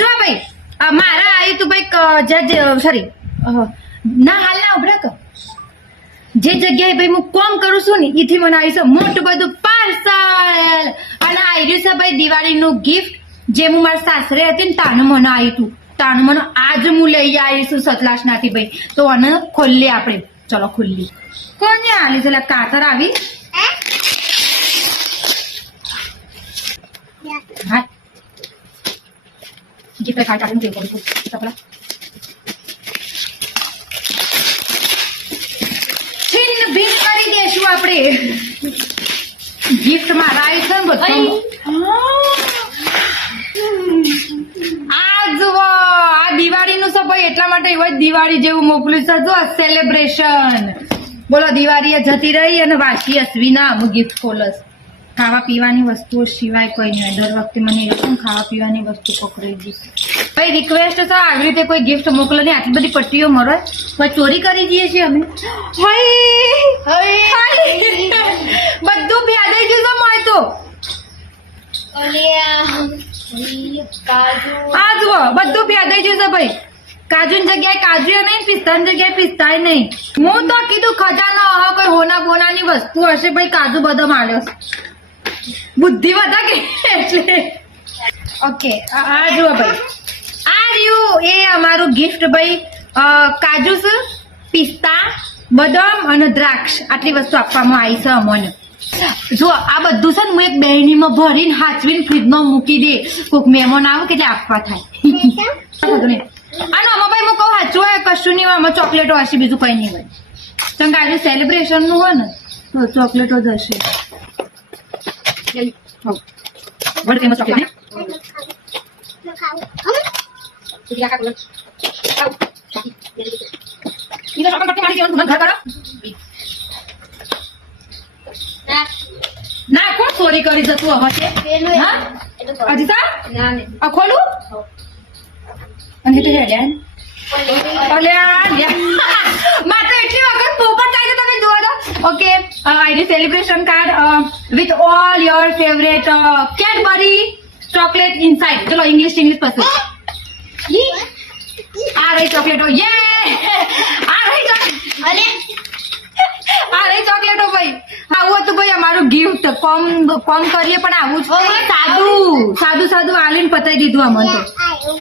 જો ભાઈ મારા આવ્યું તું ભાઈ સોરી ના હાલ ના ઉભરા કર જે જગ્યાએ ભાઈ હું કોમ કરું છું ને એથી મને આવી છે મોટું બધું પાર્સલ અને આવ્યું છે ભાઈ દિવાળીનું ગિફ્ટ જે હું મારા સાસરે હતી ને તાનું મને આવ્યું હતું તાનું મને આજ હું લઈ આવીશું સતલાસ નાથી ભાઈ તો આને ખોલીએ આપણે ચલો ખુલ્લી કોને આલી છે કાતર આવી હા ગિફ્ટ ખાઈ કાઢીને કેવું કરું કપડા ભીન કરી દેશું આપણે ગિફ્ટ માં રાઈ છે ને બધું આ જુઓ આ દિવાળીનું છે ભાઈ એટલા માટે એવું દિવાળી જેવું મોકલ્યું છે જો સેલિબ્રેશન બોલો દિવાળી જતી રહી અને વાસી અશ્વિના હું ગિફ્ટ ખોલસ ખાવા પીવાની વસ્તુઓ સિવાય કોઈ નહીં દર વખતે મને એવું ખાવા પીવાની વસ્તુ પકડી દીધી ભાઈ રિક્વેસ્ટ છે આવી રીતે કોઈ ગિફ્ટ મોકલો ને આટલી બધી પટ્ટીઓ મળે કોઈ ચોરી કરી દઈએ છીએ અમે બધું ભેદાઈ ગયું છે મળે તો આ જુઓ બધું ભેદાઈ ગયું છે ભાઈ કાજુની જગ્યાએ કાજુ નહીં પિસ્તાની જગ્યાએ પિસ્તા નહીં હું તો કીધું ખજાનો હા કોઈ હોના બોનાની વસ્તુ હશે ભાઈ કાજુ બદામ આલ્યો બુદ્ધિ બધા કે એટલે ઓકે આ જુઓ ભાઈ આ રહ્યું એ અમારું ગિફ્ટ ભાઈ કાજુ છે પિસ્તા બદામ અને દ્રાક્ષ આટલી વસ્તુ આપવામાં આવી છે અમને જો આ બધું છે ને હું એક બહેણીમાં ભરીને હાચવીને ફ્રીજમાં મૂકી દે કોઈક મહેમાન આવે કે આપવા થાય બધું નહીં આનો આમાં ભાઈ હું કહું સાચું હોય કશું નહીં હોય આમાં ચોકલેટો હશે બીજું કઈ નહીં હોય કારણ કે આજે સેલિબ્રેશન નું હોય ને તો ચોકલેટો જ હશે વર્લ્ડ ફેમસ ચોકલેટ ના કોણ ચોરી કરી જતું હવે હજી સા ખોલું અને તો માત્ર એટલી વખત પોપટ થાય તમે જોવા દો okay ID celebration card with all your favourite Cadbury chocolate inside ચલો ઇંગ્લિશ પસંદ આ રહી ચોકલેટો આ રહી ચોકલેટો ભાઈ આવું હતું ભાઈ અમારું ગિફ્ટ કોમ કરીએ પણ આવું જ સાદું આલીને પતાવી દીધું અમને તો